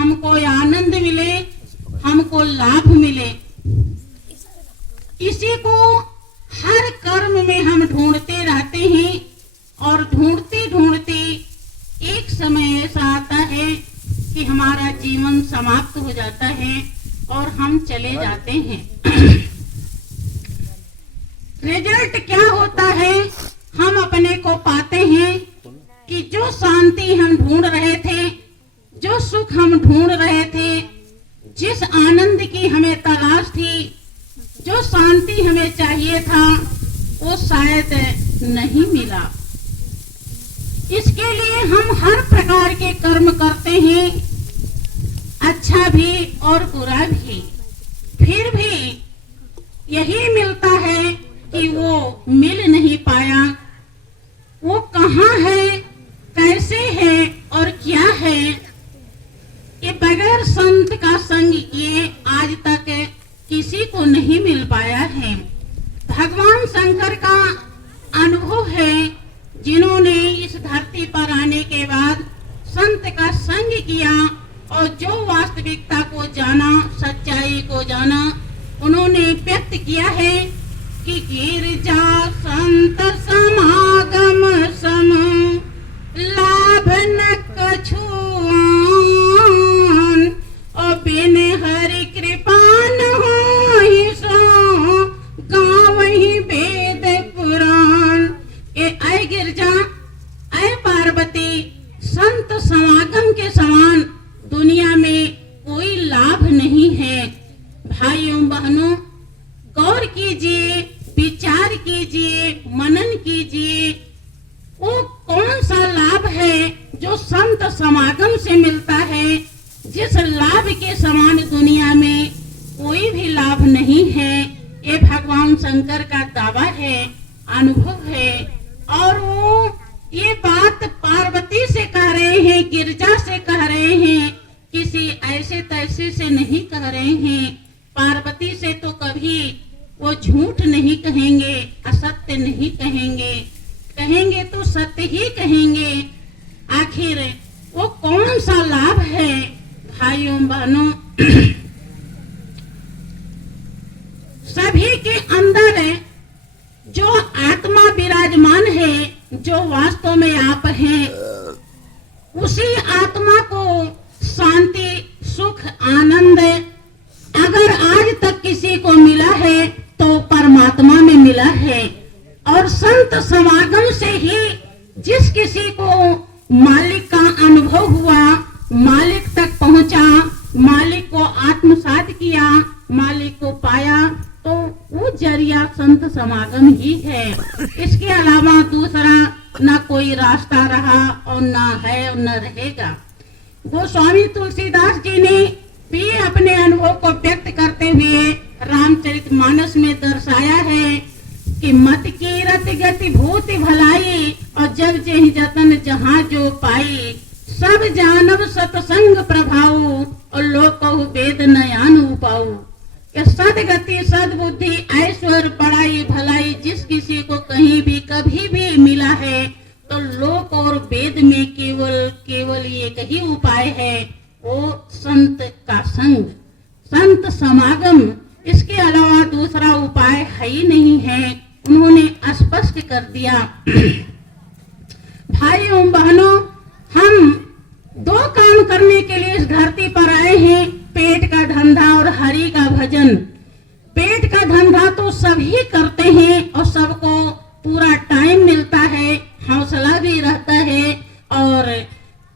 हमको आनंद मिले, हमको लाभ मिले। इसी को हर कर्म में हम ढूंढते रहते हैं और ढूंढते ढूंढते एक समय ऐसा आता है कि हमारा जीवन समाप्त हो जाता है और हम चले जाते हैं। रिजल्ट क्या होता है? हम अपने को पाते हैं कि जो शांति हम ढूंढ रहे थे, जो सुख हम ढूंढ रहे थे, जिस आनंद की हमें तलाश थी, जो शांति हमें चाहिए था, वो शायद नहीं मिला। इसके लिए हम हर प्रकार के कर्म करते हैं, अच्छा भी और बुरा भी, फिर भी यही मिलता है कि वो मिल नहीं पाया। वो कहाँ है, कैसे है और क्या है, ये बगैर संत का संग किए आज तक किसी को नहीं मिल पाया है। भगवान शंकर का अनुभव है, जिन्होंने इस धरती पर आने के बाद संत का संग किया और जो वास्तविकता को जाना, सच्चाई को जाना, उन्होंने व्यक्त किया है कि गिरजा संत समागम सम लाभ न कछु आन, और बिन हरि कृपा न होहि सो गावहि वेद पुराण। ऐ गिरजा, ऐ पार्वती, संत समागम के समान दुनिया में कोई लाभ नहीं है। भाइयों बहनों, गौर कीजिए, विचार कीजिए, मनन कीजिए, वो कौन सा लाभ है जो संत समागम से मिलता है, जिस लाभ के समान दुनिया में कोई भी लाभ नहीं है। ये भगवान शंकर का दावा है, अनुभव है, और वो ये बात पार्वती से कह रहे हैं, गिरजा से कह रहे हैं, किसी ऐसे तैसे से नहीं कह रहे हैं। पार्वती से तो कभी वो झूठ नहीं कहेंगे, असत्य नहीं कहेंगे, कहेंगे तो सत्य ही कहेंगे। आखिर वो कौन सा लाभ है? भाइयों बहनों, सभी के अंदर जो आत्मा विराजमान है, जो वास्तव में आप हैं, उसी आत्मा को शांति, सुख, आनंद अगर आज तक किसी को मिला है तो परमात्मा में मिला है। और संत समागम से ही जिस किसी को मालिक का अनुभव हुआ, मालिक तक पहुंचा, मालिक को आत्मसात किया, मालिक को पाया, तो वो जरिया संत समागम ही है। इसके अलावा दूसरा ना कोई रास्ता रहा और ना है और न रहेगा। गोस्वामी तुलसीदास जी ने भी अपने अनुभव को व्यक्त करते हुए रामचरितमानस में दर्शाया है कि मत की रत गति भूति भलाई, और जग जेहि जतन जहाँ जो पाई, सब जानव सतसंग प्रभाव, और लोक कहु वेद नयान उपाऊ। सदगति, सदबुद्धि, ऐश्वर्य, बड़ाई, भलाई जिस किसी को कहीं भी कभी भी मिला है, तो लोक और वेद में केवल एक ही उपाय है, वो संत का संग, संत समागम। इसके अलावा दूसरा उपाय है ही नहीं है, उन्होंने स्पष्ट कर दिया। भाइयों बहनों, हम दो काम करने के लिए इस धरती पर आए हैं, पेट का धंधा और हरि का भजन। पेट का धंधा तो सभी करते हैं और सबको पूरा टाइम मिलता है, हौसला भी रहता है और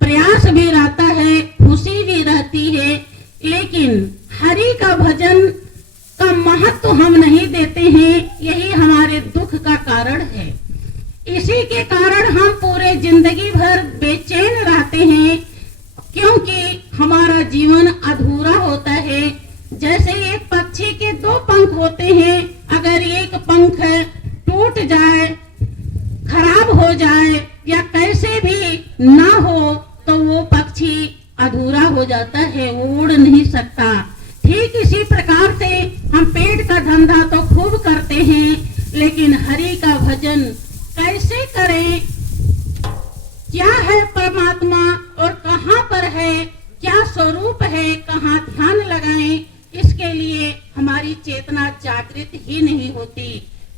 प्रयास भी रहता है, खुशी भी रहती है, लेकिन हरि का भजन का महत्व हम नहीं देते हैं। यही हमारे दुख का कारण है। इसी के कारण हम पूरे जिंदगी भर बेचैन रहते हैं, क्योंकि हमारा जीवन अधूरा होता है। जैसे एक पक्षी के दो पंख होते हैं, अगर एक पंख टूट जाए, खराब हो जाए या कैसे भी ना हो, तो वो पक्षी अधूरा हो जाता है, वो उड़ नहीं सकता। ठीक इसी प्रकार से हम पेट का धंधा तो खूब करते हैं, लेकिन हरि का भजन कैसे करें? क्या है परमात्मा और कहाँ पर है, क्या स्वरूप है, कहाँ ध्यान लगाएं, इसके लिए हमारी चेतना जागृत ही नहीं होती।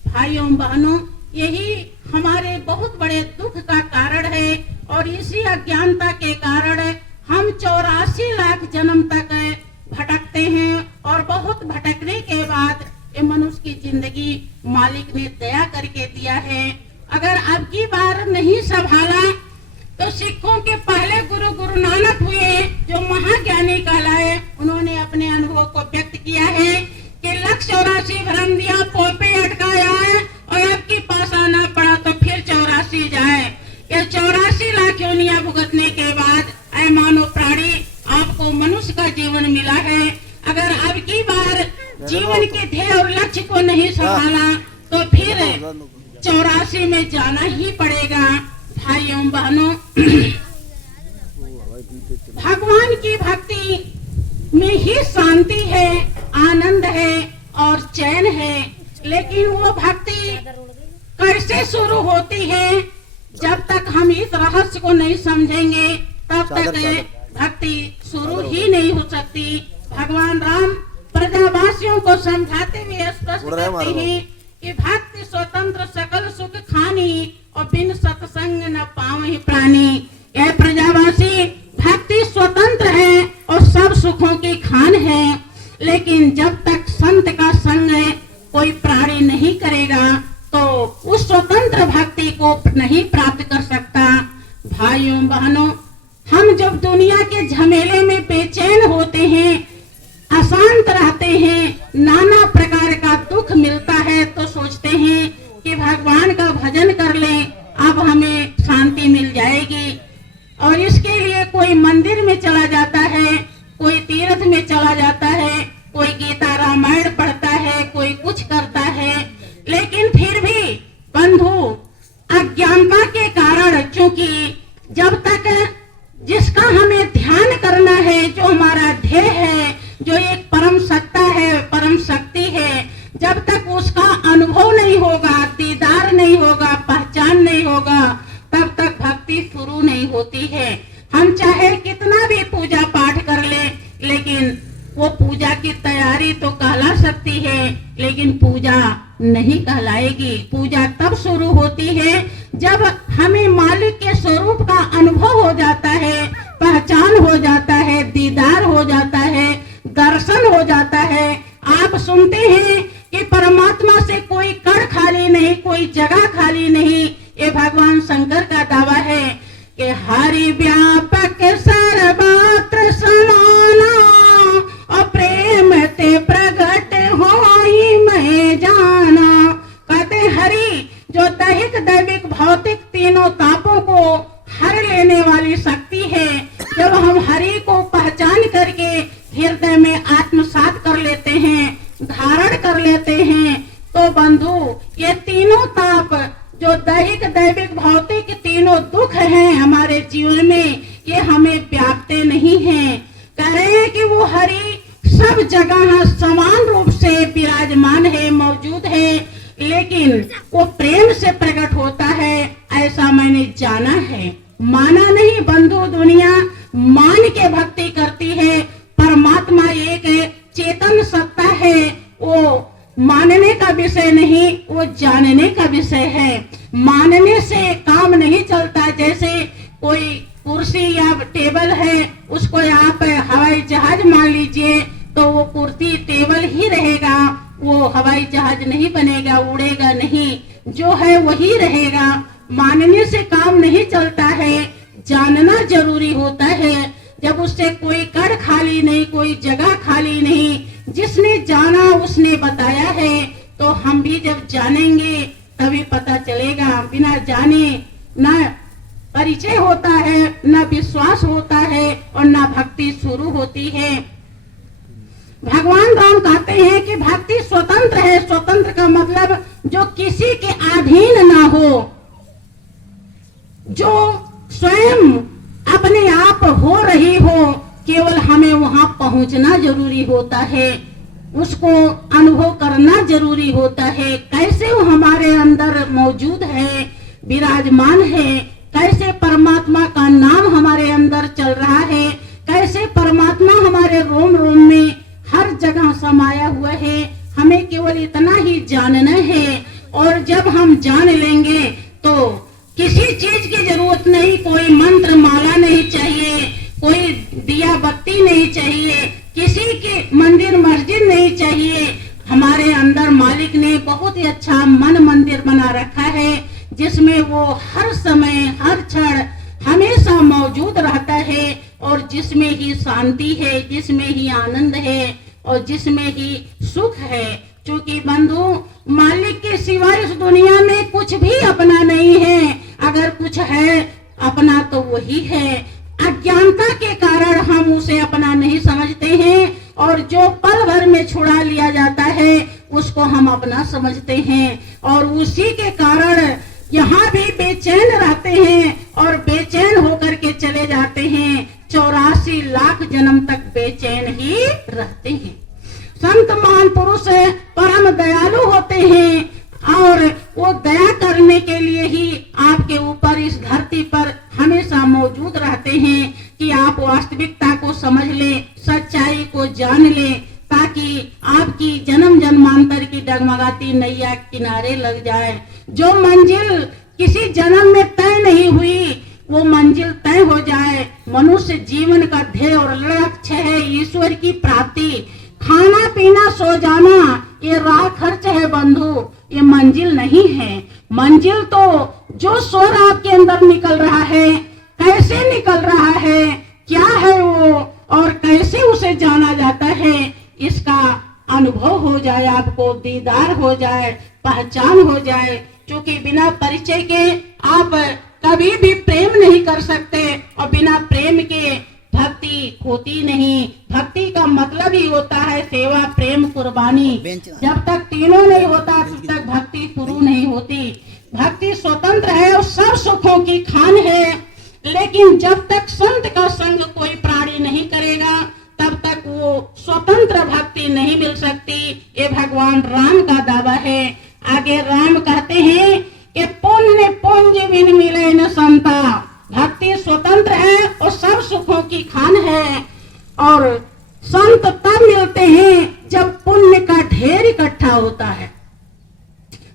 भाइयों बहनों, यही हमारे बहुत बड़े दुख का कारण है और इसी अज्ञानता के कारण हम 84 लाख जन्म तक भटकते हैं और बहुत भटकने के बाद ये मनुष्य की जिंदगी मालिक ने दया करके दिया है। अगर अब की बार नहीं संभाला तो सिखों के पहले गुरु नानक हुए, जो महाज्ञानी कहलाए, उन्होंने अपने अनुभव को व्यक्त किया है कि 184 भ्रम दिया, पोपे अटकाया है और अब की पास आना पड़ा तो फिर 84 जाए। ये 84 लाख योनियां भुगतने के बाद ऐ मानव प्राणी, आपको मनुष्य का जीवन मिला है। अगर अब की बार जीवन के ध्येय और लक्ष्य को नहीं संभाला तो फिर 84 में जाना ही पड़ेगा। भाइयों बहनों, भगवान की भक्ति में ही शांति है, आनंद है और चैन है। लेकिन वो भक्ति कैसे शुरू होती है? जब तक हम इस रहस्य को नहीं समझेंगे तब तक भक्ति शुरू ही नहीं हो सकती। भगवान राम प्रजावासियों को समझाते हुए स्पष्ट करते हैं कि भक्ति स्वतंत्र सकल सुख खानी और बिन सत्संग न पावहि प्राणी। यह प्रजावासी भक्ति स्वतंत्र है और सब सुखों की खान है, लेकिन जब तक संत का संग कोई प्राणी नहीं करेगा तो उस स्वतंत्र भक्ति को नहीं प्राप्त कर सकता। भाइयों बहनों, हम जब दुनिया के झमेले में बेचैन होते हैं, अशांत रहते हैं, नाना प्रकार का दुख मिलता है तो सोचते हैं कि भगवान का भजन कर लें, अब हमें शांति मिल जाएगी। और इसके लिए कोई मंदिर में चला जाता है, कोई तीर्थ में चला जाता है, कोई गीता रामायण पढ़ता है, कोई कुछ करता है। लेकिन फिर भी बंधु, अज्ञानता के कारण, क्योंकि जब तक जिसका हमें ध्यान करना है, जो हमारा ध्येय है, जो एक परम सत्ता है, परम शक्ति है, जब तक उसका अनुभव नहीं होगा, दीदार नहीं होगा, पहचान नहीं होगा, तब तक भक्ति शुरू नहीं होती है। हम चाहे कितना भी पूजा पाठ कर ले, लेकिन वो पूजा की तैयारी तो कहला सकती है, लेकिन पूजा नहीं कहलाएगी। पूजा तब शुरू होती है जब हमें मालिक के स्वरूप का अनुभव हो जाता है, पहचान हो जाता है, दीदार हो जाता है, दर्शन हो जाता है। आप सुनते हैं कि परमात्मा से कोई कण खाली नहीं, कोई जगह खाली नहीं। ये भगवान शंकर का दावा है कि हरि व्यापक सर्वत्र समाना और प्रेम ते प्रगट होई मैं जाना। कहते हरि, जो दैहिक दैविक भौतिक तीनों तापों को हर लेने वाली शक्ति है। जब हम हरि को पहचान करके हृदय में आत्मसात कर लेते हैं, धारण कर लेते हैं, तो बंधु ये तीनों ताप, जो दैहिक दैविक भौतिक तीनों दुख हैं हमारे जीवन में, ये हमें व्यापते नहीं हैं। कह रहे हैं कि वो हरि सब जगह समान रूप से विराजमान है, मौजूद है, लेकिन वो प्रेम से प्रकट होता है, ऐसा मैंने जाना है, माना नहीं। बंधु, दुनिया मान के भक्ति करती है। परमात्मा एक चेतन सत्ता है, वो मानने का विषय नहीं, वो जानने का विषय है। मानने से काम नहीं चलता। जैसे कोई कुर्सी या टेबल है, उसको आप हवाई जहाज मान लीजिए तो वो कुर्सी टेबल ही रहेगा, वो हवाई जहाज नहीं बनेगा, उड़ेगा नहीं, जो है वही रहेगा। मानने से काम नहीं चलता है, जानना जरूरी होता है। जब उससे कोई कण खाली नहीं, कोई जगह खाली नहीं, जिसने जाना उसने बताया है, तो हम भी जब जानेंगे तभी पता चलेगा। बिना जाने न परिचय होता है, न विश्वास होता है और न भक्ति शुरू होती है। भगवान राम कहते हैं कि भक्ति स्वतंत्र है। स्वतंत्र का मतलब जो किसी के अधीन ना हो, जो स्वयं अपने आप हो रही हो, केवल हमें वहां पहुंचना जरूरी होता है, उसको अनुभव करना जरूरी होता है। कैसे वो हमारे अंदर मौजूद है, विराजमान है, कैसे परमात्मा का नाम हमारे अंदर चल रहा है, कैसे परमात्मा रोम रोम में हर जगह समाया हुआ है। हमें केवल इतना ही जानना है और जब हम जान लेंगे तो किसी चीज की जरूरत नहीं, कोई मंत्र माला नहीं चाहिए, कोई दिया बत्ती नहीं चाहिए, किसी के मंदिर मस्जिद नहीं चाहिए। हमारे अंदर मालिक ने बहुत ही अच्छा मन मंदिर बना रखा है जिसमें वो हर समय हर क्षण हमेशा मौजूद रहता है और जिसमें ही शांति है, जिसमें ही आनंद है और जिसमें ही सुख है। क्योंकि बंधु, मालिक के सिवाय इस दुनिया में कुछ भी अपना नहीं है। अगर कुछ है अपना तो वही है। अज्ञानता के कारण हम उसे अपना नहीं समझते हैं और जो पल भर में छुड़ा लिया जाता है उसको हम अपना समझते हैं और उसी के कारण यहाँ भी बेचैन रहते हैं और बेचैन होकर के चले जाते हैं। 84 लाख जन्म तक बेचैन ही रहते हैं। संत महान पुरुष परम दयालु होते हैं और वो दया करने के लिए ही आपके ऊपर इस धरती पर हमेशा मौजूद रहते हैं कि आप वास्तविकता को समझ ले, सच्चाई को जान ले, ताकि आपकी जन्म जन्मांतर की डगमगाती नैया किनारे लग जाए। जो मंजिल किसी जन्म में तय नहीं हुई वो मंजिल तय हो जाए। मनुष्य जीवन का ध्येय और लक्ष्य है ईश्वर की प्राप्ति। खाना पीना सो जाना ये राह खर्च है बंधु, ये मंजिल नहीं है। मंजिल तो जो स्वर आपके अंदर निकल रहा है, कैसे निकल रहा है, क्या है वो और कैसे उसे जाना जाता है, इसका अनुभव हो जाए, आपको दीदार हो जाए, पहचान हो जाए। क्योंकि बिना परिचय के आप कभी भी प्रेम नहीं कर सकते और बिना प्रेम के भक्ति होती नहीं। भक्ति का मतलब ही होता है सेवा, प्रेम, कुर्बानी। जब तक तीनों नहीं होता तब तक भक्ति शुरू नहीं होती। भक्ति स्वतंत्र है और सब सुखों की खान है, लेकिन जब तक संत का संग कोई प्राणी नहीं करेगा तब तक वो स्वतंत्र भक्ति नहीं मिल सकती। ये भगवान राम का दावा है। आगे राम कहते हैं कि पुण्य पुंज बिन मिले न संता। भक्ति स्वतंत्र है और सब सुखों की खान है और संत तब मिलते हैं जब पुण्य का ढेर इकट्ठा होता है।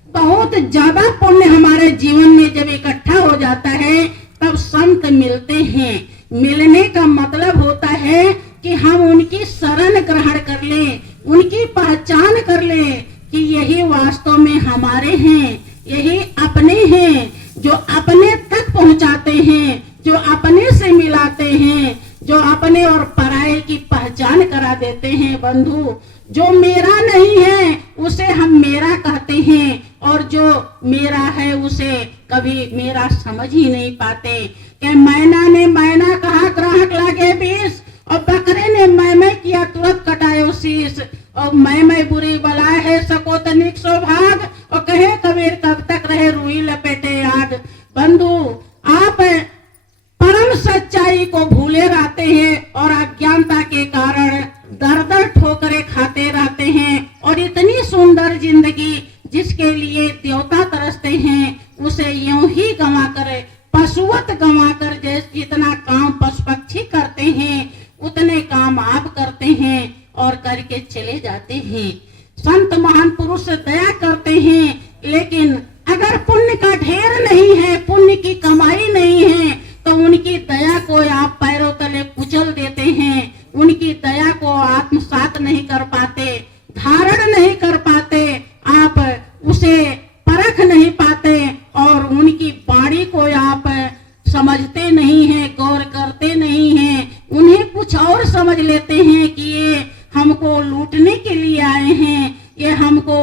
बहुत ज्यादा पुण्य हमारे जीवन में जब इकट्ठा हो जाता है तब संत मिलते हैं। मिलने का मतलब होता है कि हम उनकी शरण ग्रहण कर लें, उनकी पहचान कर लें कि यही वास्तव में हमारे हैं, यही अपने हैं, जो अपने तक पहुंचाते हैं, जो अपने से मिलाते हैं, जो अपने और पराये की पहचान करा देते हैं। बंधु, जो मेरा नहीं है उसे हम मेरा कहते हैं और जो मेरा है उसे कभी मेरा समझ ही नहीं पाते। कि मैना ने मैना कहा ग्राहक लागे 20 और बकरे ने मैं किया तुरंत कटायो शीश। और मैं बुरी बला है सको तनिक सो भाग और कहे कबीर कब तक रहे रुई लपेटे आग। बंधु, आप परम सच्चाई को भूले रहते हैं और अज्ञानता के कारण दर दर ठोकरें खाते रहते हैं और इतनी सुंदर जिंदगी जिसके लिए देवता तरसते हैं उसे यूं ही गंवा कर, पशुवत गंवा कर, जैसे जितना काम पशु पक्षी करते हैं उतने काम आप करते हैं और करके चले जाते हैं। संत महान पुरुष दया करते हैं, लेकिन अगर पुण्य का ढेर नहीं है, पुण्य की कमाई नहीं है तो उनकी दया को आप पैरों तले कुचल देते हैं। उनकी दया को आत्मसात नहीं कर पाते, धारण नहीं कर पाते, आप उसे परख नहीं पाते और उनकी वाणी को आप समझते नहीं हैं, गौर करते नहीं हैं। उन्हें कुछ और समझ लेते हैं कि ये हमको लूटने के लिए आए हैं, ये हमको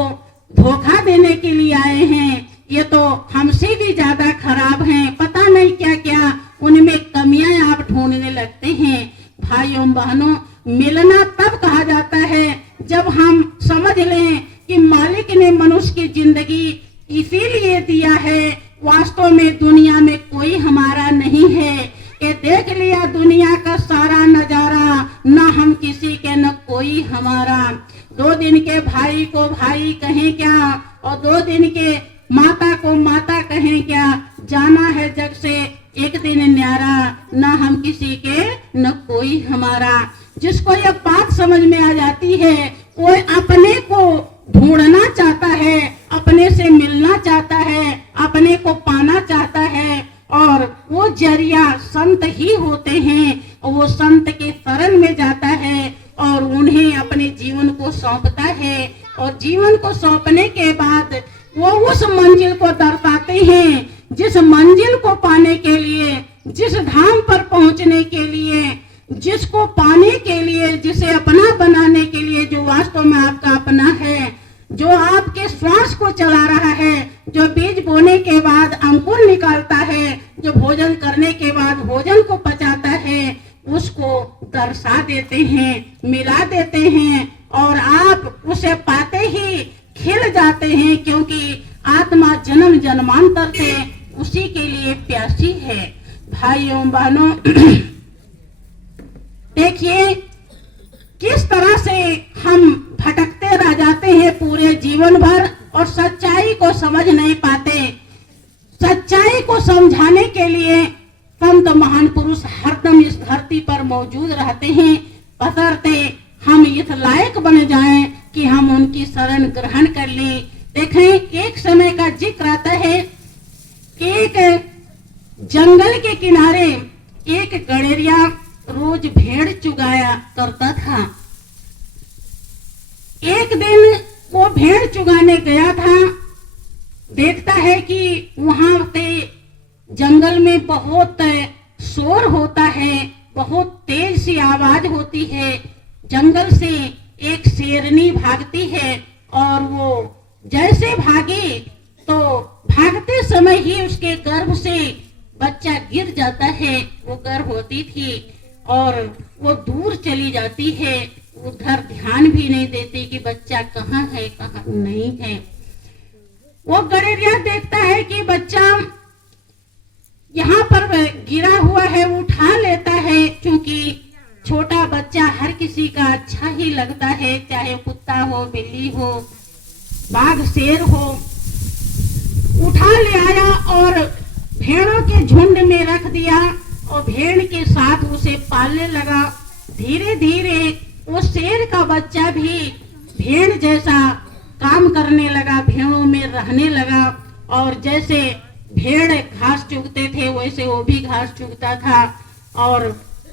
धोखा देने के लिए आए हैं, ये तो हमसे भी ज्यादा खराब हैं। पता नहीं क्या क्या उनमें कमियां आप ढूंढने लगते हैं। भाइयों बहनों, मिलना तब कहा जाता है जब हम समझ लें कि मालिक ने मनुष्य की जिंदगी इसीलिए दिया है, वास्तव में दुनिया में कोई हमारा नहीं है। ये देख लिया दुनिया का सारा नजारा, न हम किसी के न कोई हमारा। 2 दिन के भाई को भाई कहें क्या और 2 दिन के माता को माता कहें क्या। जाना है जग से एक दिन न्यारा, न हम किसी के न कोई हमारा। जिसको ये बात समझ में आ जाती है, वो अपने को ढूंढना चाहता है, अपने से मिलना चाहता है, अपने को पाना चाहता है, और वो जरिया संत ही होते हैं। और वो संत के शरण में जाता है और उन्हें अपने जीवन को सौंपता है, और जीवन को सौंपने के बाद वो उस मंजिल को दर्शाते हैं, जिस मंजिल को पाने के लिए, जिस धाम पर पहुंचने के लिए, जिसको पाने के लिए, जिसे अपना बनाने के लिए, जो वास्तव में आपका अपना है, जो आपके श्वास को चला रहा है, जो बीज बोने के बाद अंकुर निकालता है, जो भोजन करने के बाद भोजन को पचाता है, उसको दर्शा देते हैं, मिला देते हैं, और आप उसे पाते ही खिल जाते हैं, क्योंकि आत्मा जन्म जन्मांतर से उसी के लिए प्यासी है। भाइयों बहनों, देखिए किस तरह से हम भटकते रह जाते हैं पूरे जीवन भर और सच्चाई को समझ नहीं पाते। सच्चाई को समझाने के लिए संत महान पुरुष हरदम इस धरती पर मौजूद रहते हैं, बशर्ते हम इस लायक बन जाएं कि हम उनकी शरण ग्रहण कर लें। देखें, एक समय का जिक्र आता है, एक जंगल के किनारे एक गड़ेरिया रोज भेड़ चुगाया करता था। एक दिन वो भेड़ चुगाने गया था, देखता है कि वहां पे जंगल में बहुत शोर होता है, बहुत तेज सी आवाज होती है। जंगल से एक शेरनी भागती है, और वो जैसे भागी तो भागते समय ही उसके गर्भ से बच्चा गिर जाता है। वो गर्भवती थी और वो दूर चली जाती है, उधर ध्यान भी नहीं देती कि बच्चा कहाँ है कहाँ नहीं है। वो गड़ेरिया देखता है कि बच्चा यहाँ पर गिरा हुआ है, उठा लेता है, क्योंकि छोटा बच्चा हर किसी का अच्छा ही लगता है, चाहे कुत्ता हो, बिल्ली हो, बाघ, शेर हो। उठा ले आया और भेड़ों के झुंड में रख दिया, और भेड़ के साथ उसे पालने लगा। धीरे धीरे वो शेर का बच्चा भी भेड़ जैसा काम करने लगा, भेड़ों में रहने लगा, और जैसे भेड़ घास चुगते थे वैसे वो भी घास चुगता था, और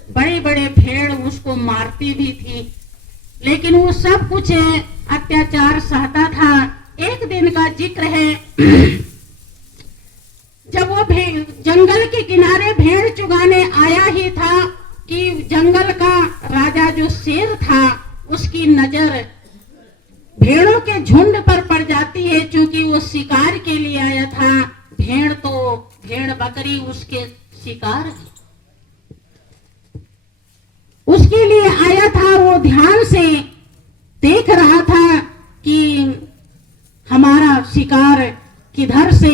बड़े बड़े भेड़ उसको मारती भी थी, लेकिन वो सब कुछ अत्याचार सहता था। एक दिन का जिक्र है, जब वो जंगल के किनारे भेड़ चुगाने आया ही था कि जंगल का राजा जो शेर था उसकी नजर भेड़ों के झुंड पर पड़ जाती है, क्योंकि वो शिकार के लिए आया था। भेड़ बकरी उसके शिकार उसके लिए आया था। वो ध्यान से देख रहा था कि हमारा शिकार किधर से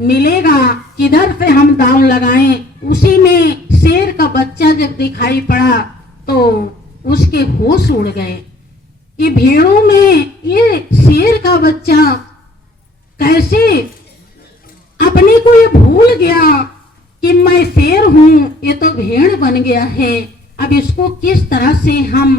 मिलेगा, किधर से हम दांव लगाएं। उसी में शेर का बच्चा जब दिखाई पड़ा तो उसके होश उड़ गए कि भेड़ों में ये शेर का बच्चा कैसे अपने को ये भूल गया कि मैं शेर हूँ, ये तो भेड़ बन गया है। अब इसको किस तरह से हम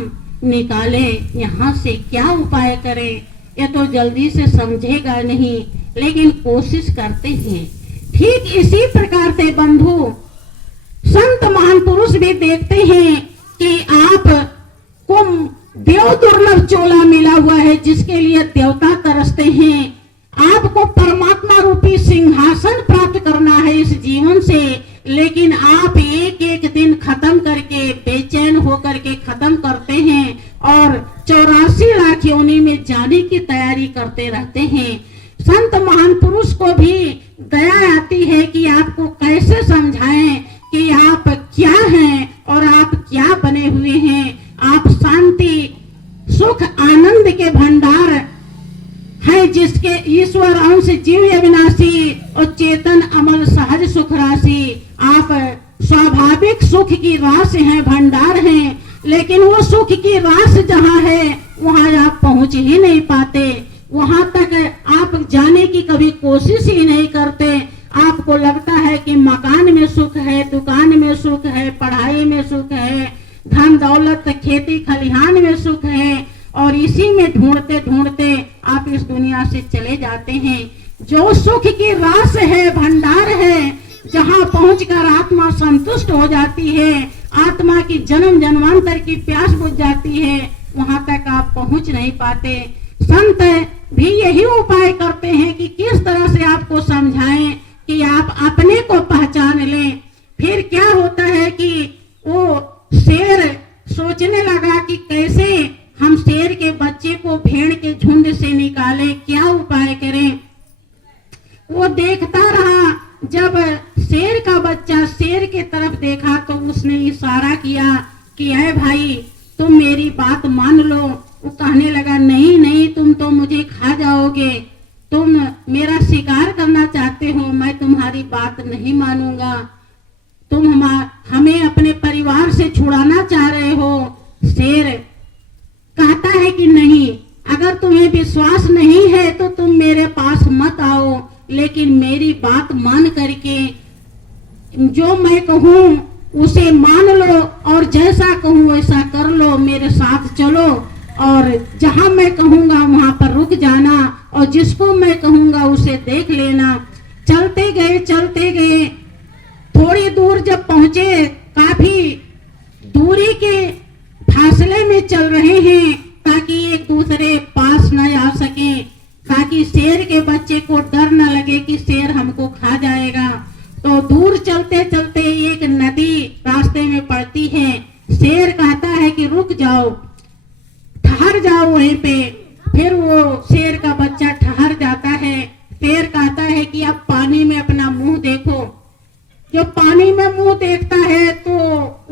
निकालें, यहाँ से क्या उपाय करें, ये तो जल्दी से समझेगा नहीं, लेकिन कोशिश करते हैं। ठीक इसी प्रकार से बंधु संत महान पुरुष भी देखते हैं कि आप को देव दुर्लभ चोला मिला हुआ है, जिसके लिए देवता तरसते हैं। आपको परमात्मा रूपी सिंहासन प्राप्त करना है इस जीवन से, लेकिन आप एक एक दिन खत्म करके बेचैन होकर के खत्म करते हैं और 84 लाख योनि में जाने की तैयारी करते रहते हैं। संत महान पुरुष को भी दया आती है कि आपको कैसे समझाएं कि आप क्या हैं और आप क्या बने हुए हैं। आप शांति, सुख, आनंद के भंडार है, जिसके ईश्वर अंश जीव अविनाशी और चेतन अमल सहज सुख राशि। आप स्वाभाविक सुख की रास हैं, भंडार हैं, लेकिन वो सुख की रास जहाँ है वहाँ आप पहुंच ही नहीं पाते। वहां तक आप जाने की कभी कोशिश ही नहीं करते। आपको लगता है कि मकान में सुख है, दुकान में सुख है, पढ़ाई में सुख है, धन दौलत खेती खलिहान में सुख है और इसी में ढूंढते ढूंढते आप इस दुनिया से चले जाते हैं। जो सुख की रास है, भंडार है, जहाँ पहुंचकर आत्मा संतुष्ट हो जाती है, आत्मा की जन्म जन्मांतर की प्यास बुझ जाती है, वहां तक आप पहुंच नहीं पाते। संत भी यही उपाय करते हैं कि किस तरह से आपको समझाएं कि आप अपने को पहचान लें। फिर क्या होता है कि वो शेर सोचने लगा कि कैसे हम शेर के बच्चे को भेड़ के झुंड से निकालें, क्या उपाय करें। वो देखता रहा, जब शेर का बच्चा शेर के तरफ देखा तो उसने इशारा किया कि ऐ भाई तुम मेरी बात मान लो। वो कहने लगा नहीं नहीं, तुम तो मुझे खा जाओगे, तुम मेरा शिकार करना चाहते हो, मैं तुम्हारी बात नहीं मानूंगा, तुम हमें अपने परिवार से छुड़ाना चाह रहे हो। शेर कहता है कि नहीं, अगर तुम्हें विश्वास नहीं है तो तुम मेरे पास मत आओ, लेकिन मेरी बात मान करके जो मैं कहूँ उसे मान लो और जैसा कहूँ वैसा कर लो, मेरे साथ चलो और जहाँ मैं कहूँगा वहां पर रुक जाना और जिसको मैं कहूँगा उसे देख लेना। चलते गए, थोड़ी दूर जब पहुंचे, काफी दूरी के फासले में चल रहे हैं ताकि एक दूसरे पास न आ सके, ताकि शेर के बच्चे को डर न लगे कि शेर हमको खा जाएगा। तो दूर चलते चलते एक नदी रास्ते में पड़ती है। शेर कहता है कि रुक जाओ, ठहर जाओ वहीं पे। फिर वो शेर का बच्चा ठहर जाता है। शेर कहता है कि अब पानी में अपना मुंह देखो। जो पानी में मुंह देखता है तो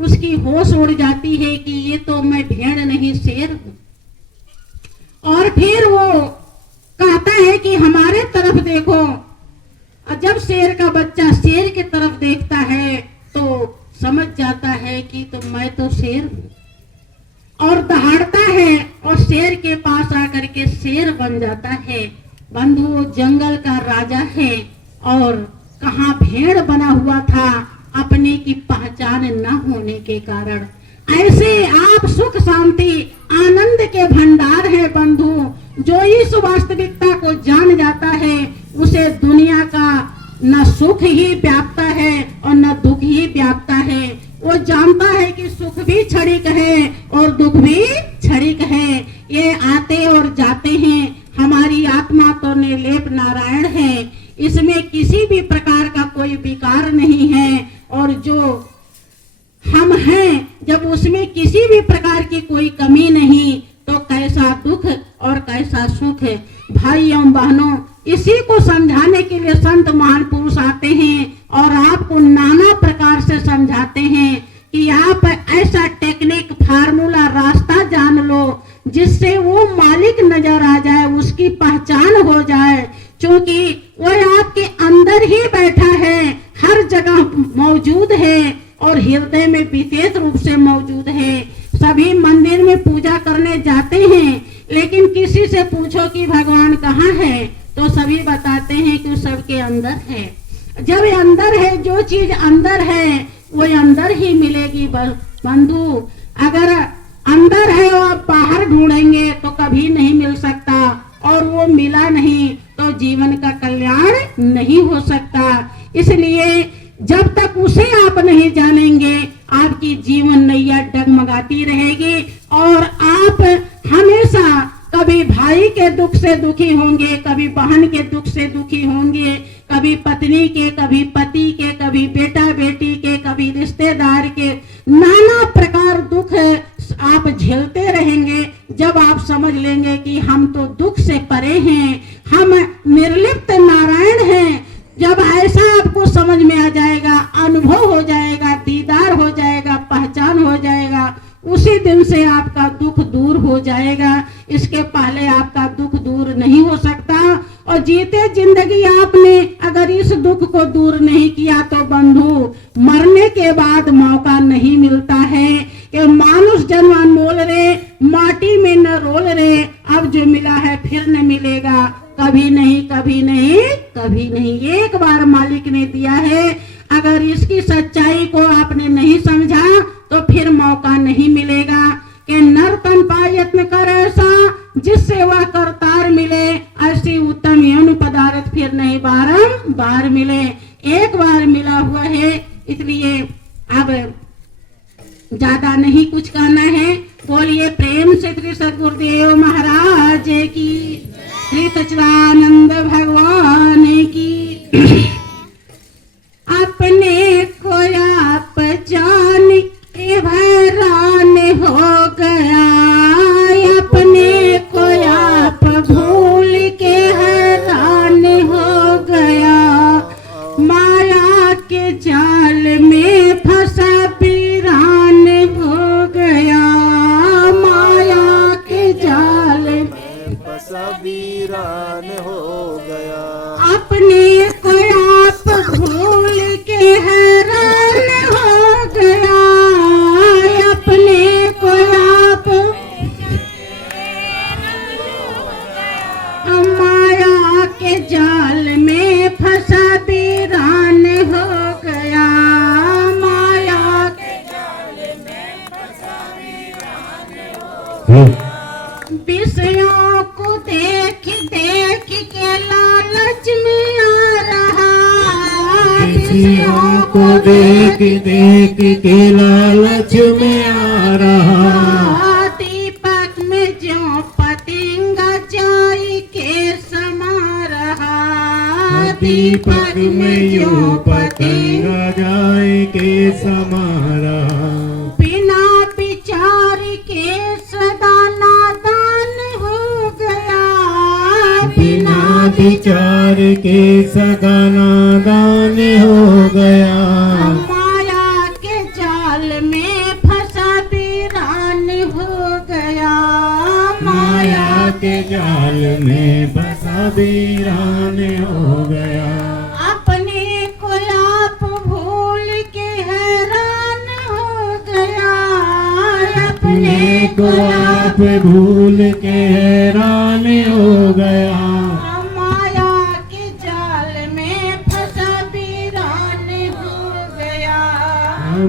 उसकी होश उड़ जाती है कि ये तो मैं भेड़ नहीं शेर हूं। और फिर वो कहता है कि हमारे तरफ देखो। और जब शेर का बच्चा शेर की तरफ देखता है तो समझ जाता है कि तो मैं तो शेर हूं और दहाड़ता है और शेर के पास आकर के शेर बन जाता है। बंधु वो जंगल का राजा है और कहाँ भेड़ बना हुआ था अपने की पहचान न होने के कारण। ऐसे आप सुख शांति आनंद के भंडार है बंधु। जो इस वास्तविकता को जान जाता है उसे दुनिया का न सुख ही व्यापता है और न दुख ही व्यापता है। वो जानता है कि सुख भी क्षणिक है और दुख भी क्षणिक है, ये आते और जाते हैं। हमारी आत्मा तो निर्लेप नारायण है, इसमें किसी भी प्रकार का कोई विकार नहीं है। और जो हम हैं जब उसमें किसी भी प्रकार की कोई कमी नहीं तो कैसा दुख और कैसा सुख है। भाई एवं बहनों, इसी को समझाने के लिए संत महान पुरुष आते हैं और आपको नाना प्रकार से समझाते हैं कि आप ऐसा टेक्निक फार्मूला रास्ता जान लो जिससे वो मालिक नजर आ जाए, उसकी पहचान हो जाए, क्योंकि वो आपके अंदर ही बैठा है, हर जगह मौजूद है और हृदय में विशेष रूप से मौजूद है। सभी मंदिर में पूजा करने जाते हैं, लेकिन किसी से पूछो कि भगवान कहाँ है तो सभी बताते हैं कि सबके अंदर है। जब ये अंदर है, जो चीज अंदर है वो अंदर ही मिलेगी बंधु। अगर अंदर है और आप बाहर ढूंढेंगे तो कभी नहीं मिल सकता, और वो मिला नहीं तो जीवन का कल्याण नहीं हो सकता। इसलिए जब तक उसे आप नहीं जानेंगे आपकी जीवन नैया डगमगाती रहेगी और आप हमेशा कभी भाई के दुख से दुखी होंगे, कभी बहन के दुख से दुखी होंगे, कभी पत्नी के, कभी पति के, कभी बेटा बेटी के, कभी रिश्तेदार के, नाना प्रकार दुख आप झेलते रहेंगे। जब आप समझ लेंगे कि हम तो दुख से परे हैं, हम निर्लिप्त नारायण हैं, जब ऐसा आपको समझ में आ जाएगा, अनुभव हो जाएगा, दीदार हो जाएगा, पहचान हो जाएगा, उसी दिन से आपका दुख दूर हो जाएगा। इसके पहले आपका दुख दूर नहीं हो सकता। और जीते जिंदगी आपने अगर इस दुख को दूर नहीं किया तो बंधु मरने के बाद मौका नहीं मिलता है कि मानुष जन्म अनमोल रे, माटी में न रोल रे, अब जो मिला है फिर न मिलेगा, कभी नहीं, कभी नहीं, कभी नहीं। एक बार मालिक ने दिया है, अगर इसकी सच्चाई को आपने नहीं समझा तो फिर मौका नहीं मिलेगा कि नर्तन पा यत्न कर ऐसा जिससे वह करतार मिले। ऐसी उत्तम यौन पदार्थ फिर नहीं बारंबार मिले, एक बार मिला हुआ है। इसलिए अब ज्यादा नहीं कुछ कहना है। बोलिए प्रेम से श्री सद्गुरुदेव महाराज की, श्री सच्चिदानंद भगवान की। अपने को आप जान के हैरान हो गया, अपने को आप भूल के हैरान हो गया। माया के जाल में फंसा वीरान हो गया, माया के जाल में फंसा वीरान हो गया। अपने को आप भूल के हैरान हो गया, अपने को आप माया के जाल में फंसा वीरान हो गया, माया के जाल में फंसा वीरान हो गया। विषयों को देख देख के लालच में आ रहा, विषयों को देख देख के लालच में आ रहा। दीपक में ज्यों पतंगा जाई के समा रहा, दीपक में यूं पतंगा जाए के समा रहा। बिना विचार के सदा नादान हो गया, बिना विचार के सदा नादान हो गया। माया के जाल में फंसा वीरान हो गया, माया के जाल में फंसा वीरान हो गया। अपने को आप भूल के हैरान हो गया, अपने को आप भूल के हैरान हो गया। माया के जाल में फंसा वीरान हो गया,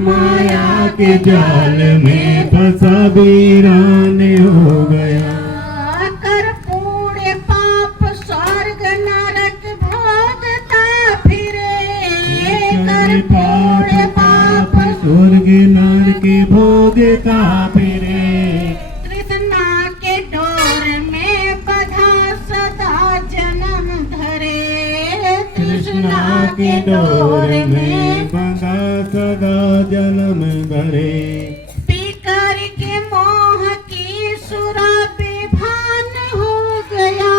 माया के जाल में फंसा वीरान हो गया। कर्पूर पाप स्वर्ग नरक भोगता फिरे, कर्पूर पाप स्वर्ग नरक भोगता फिरे। तृष्णा के डोर में बधा सदा जन्म धरे, कृष्णा के डोर में बंधा सदा जन्म धरे। पीकर के मोह की सुरा बेभान हो गया,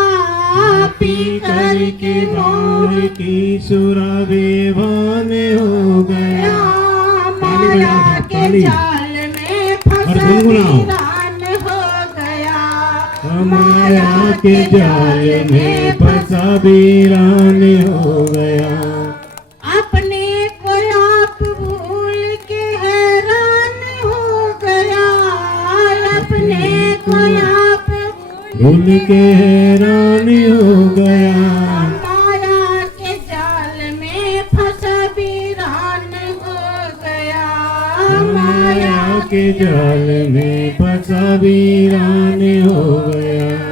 पीकर के मोह की सुरा बेभान हो गया। माया के जाल में फंसा वीरान हो गया, माया के जाल में फंसा वीरान हो गया। अपने को आप भूल के हैरान हो गया, अपने को आप भूल के हैरान हो गया। माया के जाल में फंसा वीरान हो गया, माया के जाल में फंसा वीरान हो गया।